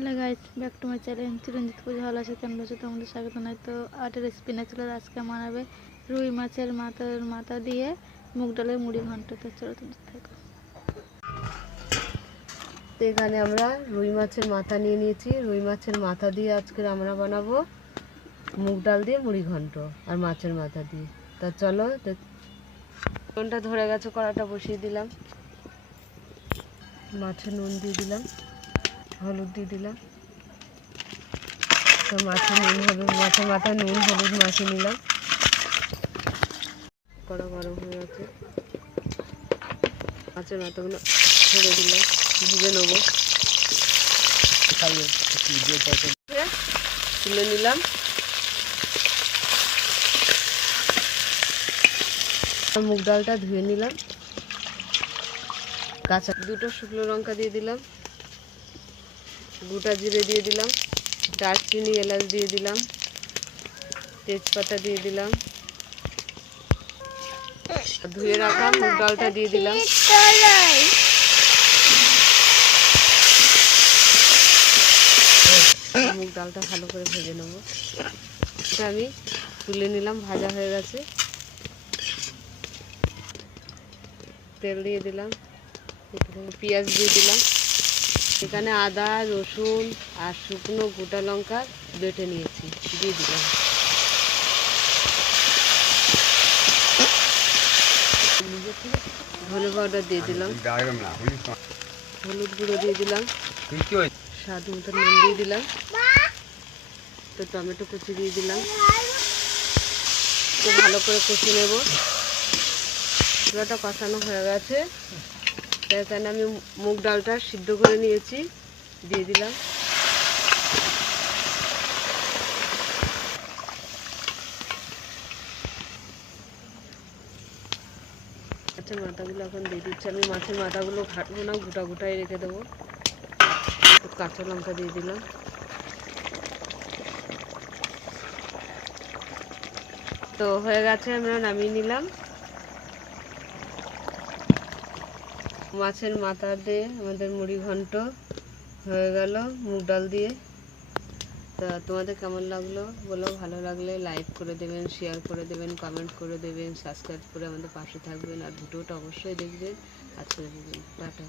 Hello guys, back to my channel Chiranjit Pujo. ভালো আছে কেমন আছে তোমাদের স্বাগত নাই। তো আটের রেসিপি না ছিল, আজকে বানাবে রুই মাছের মাথা দিয়ে মুগ ডালের মুড়ি ঘন্ট। তো চলো তোমাদের থাকো। তো এখানে আমরা রুই মাছের মাথা নিয়ে নিয়েছি। রুই মাছের মাথা দিয়ে আজকে আমরা বানাবো মুগ ডাল দিয়ে মুড়ি ঘন্ট আর মাছের মাথা দিয়ে। তা চলো, নুনটা ধরে গেছে, কড়াটা বসিয়ে দিলাম, মাছে নুন দিয়ে দিলাম, হলুদ দিয়ে দিলাম। তো মাছে নুন হলুদ, মাছের মাথায় নুন হলুদ মাখিয়ে নিলাম। কড়া গরম হয়ে গেছে, মাছের মাথাগুলো ছেড়ে দিলাম, ভেজে নেবো। তুলে নিলাম। মুগ ডালটা ধুয়ে নিলাম। কাঁচা দুটো শুকনো লঙ্কা দিয়ে দিলাম, গোটা জিরে দিয়ে দিলাম, দারচিনি এলাচ দিয়ে দিলাম, তেজপাতা দিয়ে দিলাম, ধুয়ে রাখা মুগ ডালটা দিয়ে দিলাম। মুগ ডালটা ভালো করে ভেজে নেব। এটা আমি তুলে নিলাম, ভাজা হয়ে গেছে। তেল দিয়ে দিলাম, পেঁয়াজ দিয়ে দিলাম। এখানে আদা রসুন আর শুকনো গোটা লঙ্কা বেটে নিয়েছি, দিয়ে দিলাম। ধনে পাউডার দিয়ে দিলাম, হলুদ গুঁড়ো দিয়ে দিলাম, স্বাদ মতো নুন দিয়ে দিলাম, তো টমেটো কুচি দিয়ে দিলাম। তো ভালো করে কষে নেব। পুরোটা কষানো হয়ে গেছে। এখানে আমি মুগ ডালটা সিদ্ধ করে নিয়েছি, দিয়ে দিলাম। মাছের মাথাগুলো এখন দিয়ে দিচ্ছি। আমি মাছের মাথাগুলো ঘাটবো না, গোটা গোটাই রেখে দেবো। কাঁচা লঙ্কা দিয়ে দিলাম। তো হয়ে গেছে, আমরা নামিয়ে নিলাম। মাছের মাথা দিয়ে আমাদের মুড়ি ঘন্ট হয়ে গেল মুগ ডাল দিয়ে। তা তোমাদের কেমন লাগলো বলো। ভালো লাগলে লাইক করে দেবেন, শেয়ার করে দেবেন, কমেন্ট করে দেবেন, সাবস্ক্রাইব করে আমাদের পাশে থাকবেন, আর ভিডিওটা অবশ্যই দেখবেন। আজকে টাটা।